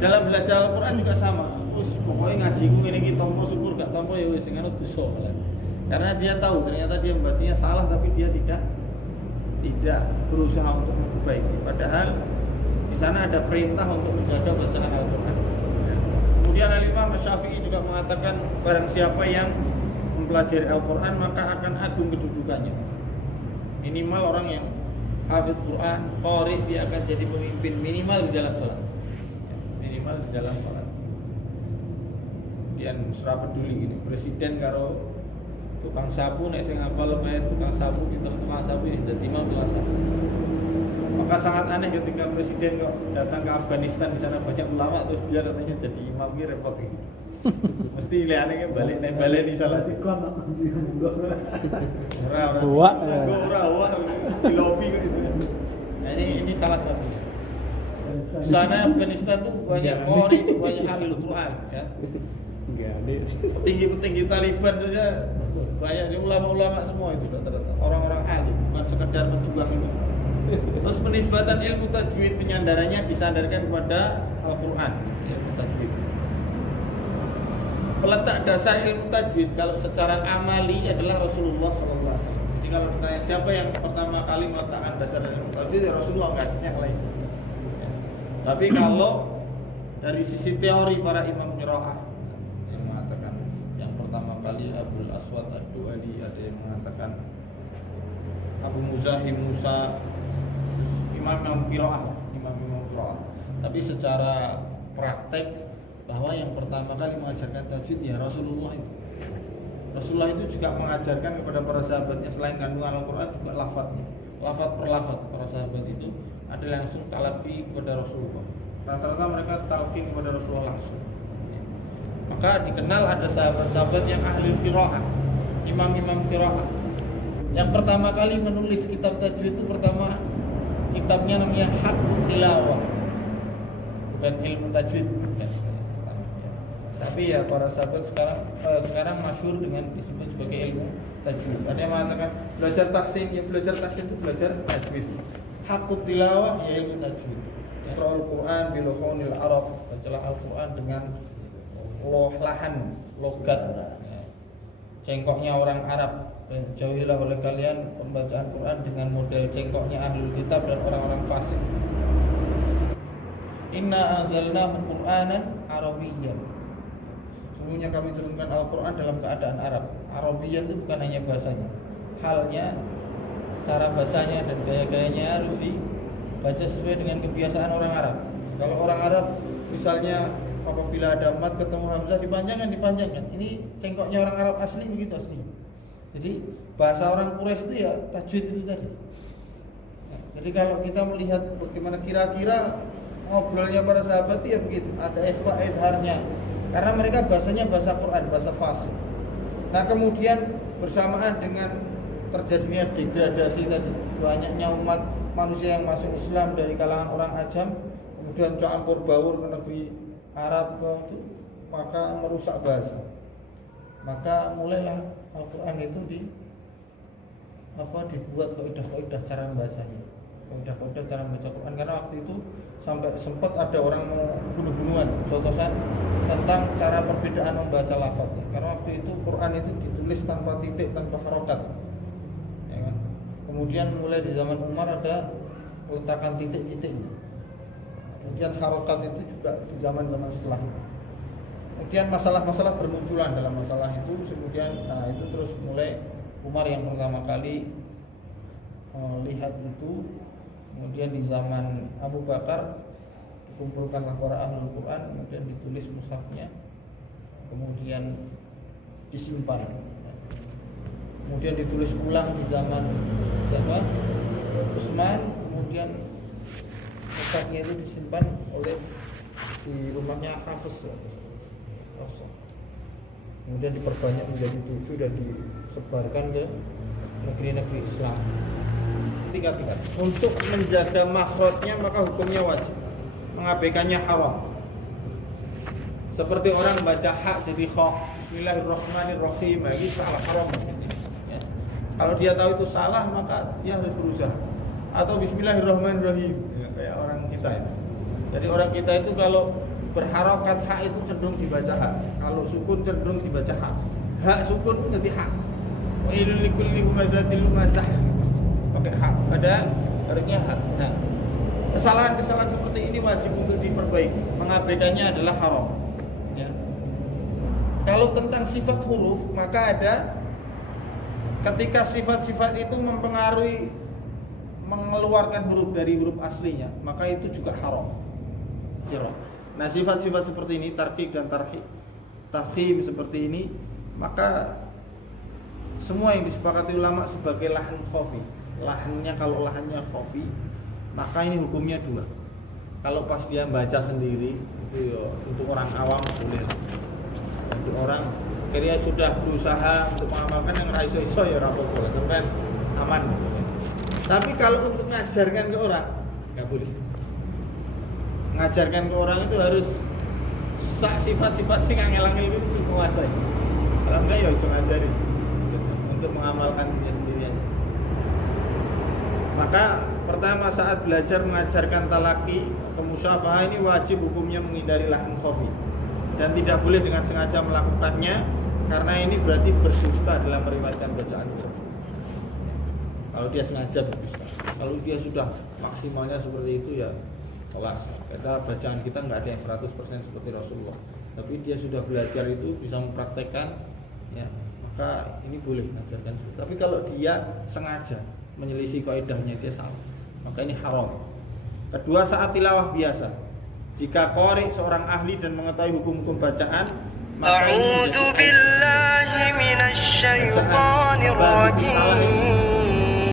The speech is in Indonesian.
Dalam belajar Al-Quran juga sama. Terus pokoknya ngajiku ini kita tompo syukur gak tompo ya wis ngono dosa malah. Karena dia tahu ternyata dia membacanya salah tapi dia tidak berusaha untuk memperbaiki. Padahal di sana ada perintah untuk menjaga bacaan Al-Quran. Kemudian Al-Imam Syafi'i juga mengatakan barang siapa yang mempelajari Al-Quran maka akan agung kedudukannya. Minimal orang yang hafidz Quran, qari, dia akan jadi pemimpin minimal di dalam sholat. Minimal di dalam sholat. Dia serap peduli gini. Presiden karo tukang sapu nek sing hafal kayak tukang sapu ini jadi imam tukang sapu. Maka sangat aneh ketika presiden kok datang ke Afghanistan, di sana banyak ulama terus dia katanya jadi imam, ini repot gitu. Mesti liane balik di salah tikon. Ora di lobi gitu. Nah, ini salah satunya. Di sana Afghanistan tuh banyak qari, banyak ahli Quran ya. Petinggi-petinggi Taliban saja banyak ulama-ulama semua itu orang-orang ahli, bukan sekedar menjuang itu. Terus penisbatan ilmu tajwid penyandarannya disandarkan kepada Al-Quran, ilmu tajwid. Peletak dasar ilmu tajwid kalau secara amali adalah Rasulullah SAW. Jadi kalau ditanya siapa yang pertama kali meletakkan dasar ilmu tajwid, ya Rasulullah, nggak ada yang lain. Tapi kalau dari sisi teori para imam qiraah yang mengatakan yang pertama kali Abdul Aswad Ad-Duali, ada yang mengatakan Abu Muzahim Musa, imam qiraah. Tapi secara praktek bahwa yang pertama kali mengajarkan tajwid ya Rasulullah itu. Rasulullah itu juga mengajarkan kepada para sahabatnya selain kandungan Al-Quran juga lafadznya. Lafadz per lafadz para sahabat itu ada langsung talabi kepada Rasulullah. Rata-rata mereka talqin kepada Rasulullah langsung. Maka dikenal ada sahabat-sahabat yang ahli qiraah, imam-imam qiraah. Yang pertama kali menulis kitab tajwid itu pertama kitabnya namanya Haqqut Tilawah, bukan ilmu tajwid. Tapi ya para sahabat sekarang masyhur dengan disebut sebagai ilmu tajwid. Ada yang mengatakan belajar tahsin, ya belajar tahsin itu belajar tajwid. Haqqut Tilawah ya ilmu tajwid. Iqra'ul Quran bil lughunil Arab, bacalah Al-Quran dengan lahan logat cengkoknya orang Arab, dan jauhilah oleh kalian pembacaan Quran dengan model cengkoknya ahlul kitab dan orang-orang fasik. Inna anzalnahu Qur'anan Arabiyyan, sungguhnya kami turunkan Al-Quran dalam keadaan Arab. Arabiyyan itu bukan hanya bahasanya, halnya, cara bacanya dan gaya-gayanya harus dibaca sesuai dengan kebiasaan orang Arab. Kalau orang Arab misalnya apabila ada mat ketemu hamzah dipanjangkan. Ini cengkoknya orang Arab asli begitu asli. Jadi bahasa orang Quraisy itu ya tajwid itu tadi. Nah, jadi kalau kita melihat bagaimana kira-kira ngobrolnya para sahabat itu ya begitu, ada ikhfa idharnya. Karena mereka bahasanya bahasa Quran, bahasa fasih. Nah, kemudian bersamaan dengan terjadinya degradasi tadi, banyaknya umat manusia yang masuk Islam dari kalangan orang ajam, kemudian campur baur ke negeri Arab itu, maka merusak bahasa. Maka mulailah Al-Quran itu dibuat kaidah-kaidah cara membacanya, kaidah-kaidah cara membaca Quran. Karena waktu itu sampai sempat ada orang mau bunuh-bunuhan, contohnya tentang cara perbedaan membaca lafadznya. Karena waktu itu Quran itu ditulis tanpa titik, tanpa harokat, ya kan? Kemudian mulai di zaman Umar ada peletakan titik-titiknya. Kemudian harokat itu juga di zaman-zaman setelah. Kemudian masalah-masalah bermunculan dalam masalah itu. Kemudian itu terus mulai Umar yang pertama kali lihat itu. Kemudian di zaman Abu Bakar dikumpulkanlah para ahli Quran, kemudian ditulis mushafnya, kemudian disimpan. Kemudian ditulis ulang di zaman Utsman, kemudian mushafnya itu disimpan oleh di rumahnya Hafiz. Kemudian diperbanyak menjadi 7 dan disebarkan ke negeri-negeri Islam. Tingkat-tingkat. Untuk menjaga makhrajnya maka hukumnya wajib, mengabaikannya haram. Seperti orang baca hak jadi kha, Bismillahirrahmanirrahim, ini salah, haram. Ya. Kalau dia tahu itu salah maka dia harus berusaha. Atau Bismillahirrahmanirrahim, ya, kayak orang kita itu. Jadi orang kita itu kalau berharokat ha itu cenderung dibaca ha. Kalau sukun cenderung dibaca ha. Ha sukun itu jadi ha. Wa ilul likulli humazatil lumazah. Pakai ha. Padahal harusnya ha. Nah, kesalahan-kesalahan seperti ini wajib untuk diperbaiki. Mengabaikannya adalah haram. Ya. Kalau tentang sifat huruf, maka ada ketika sifat-sifat itu mempengaruhi mengeluarkan huruf dari huruf aslinya, maka itu juga haram. Nah, sifat-sifat seperti ini, tarkik dan tafkhim seperti ini, maka semua yang disepakati ulama sebagai lahan khafi. Lahannya, kalau lahannya khafi, maka ini hukumnya dua. Kalau pas dia baca sendiri, itu ya, untuk orang awam boleh. Untuk orang kira sudah berusaha untuk mengamalkan yang raiso-iso ya rapopo, sampai aman. Tapi kalau untuk mengajarkan ke orang, nggak boleh. Mengajarkan ke orang itu harus sifat-sifat sing angel-angel itu menguasai. Kalau enggak ya cuma ngajarin untuk mengamalkannya sendiri aja. Maka pertama saat belajar mengajarkan talaki atau musyafahah ini wajib hukumnya menghindari lahan khafi dan tidak boleh dengan sengaja melakukannya, karena ini berarti berdusta dalam meriwayatkan bacaan Quran. Kalau dia sengaja berdusta. Kalau dia sudah maksimalnya seperti itu ya kelas. Kita bacaan kita nggak ada yang 100% seperti Rasulullah. Tapi dia sudah belajar itu bisa mempraktekkan, ya maka ini boleh mengajarkan. Tapi kalau dia sengaja menyelisih kaidahnya, dia salah, maka ini haram. Kedua, saat tilawah biasa, jika qari seorang ahli dan mengetahui hukum-hukum bacaan, maka A'udzu billahi minasy syaithanir rajim.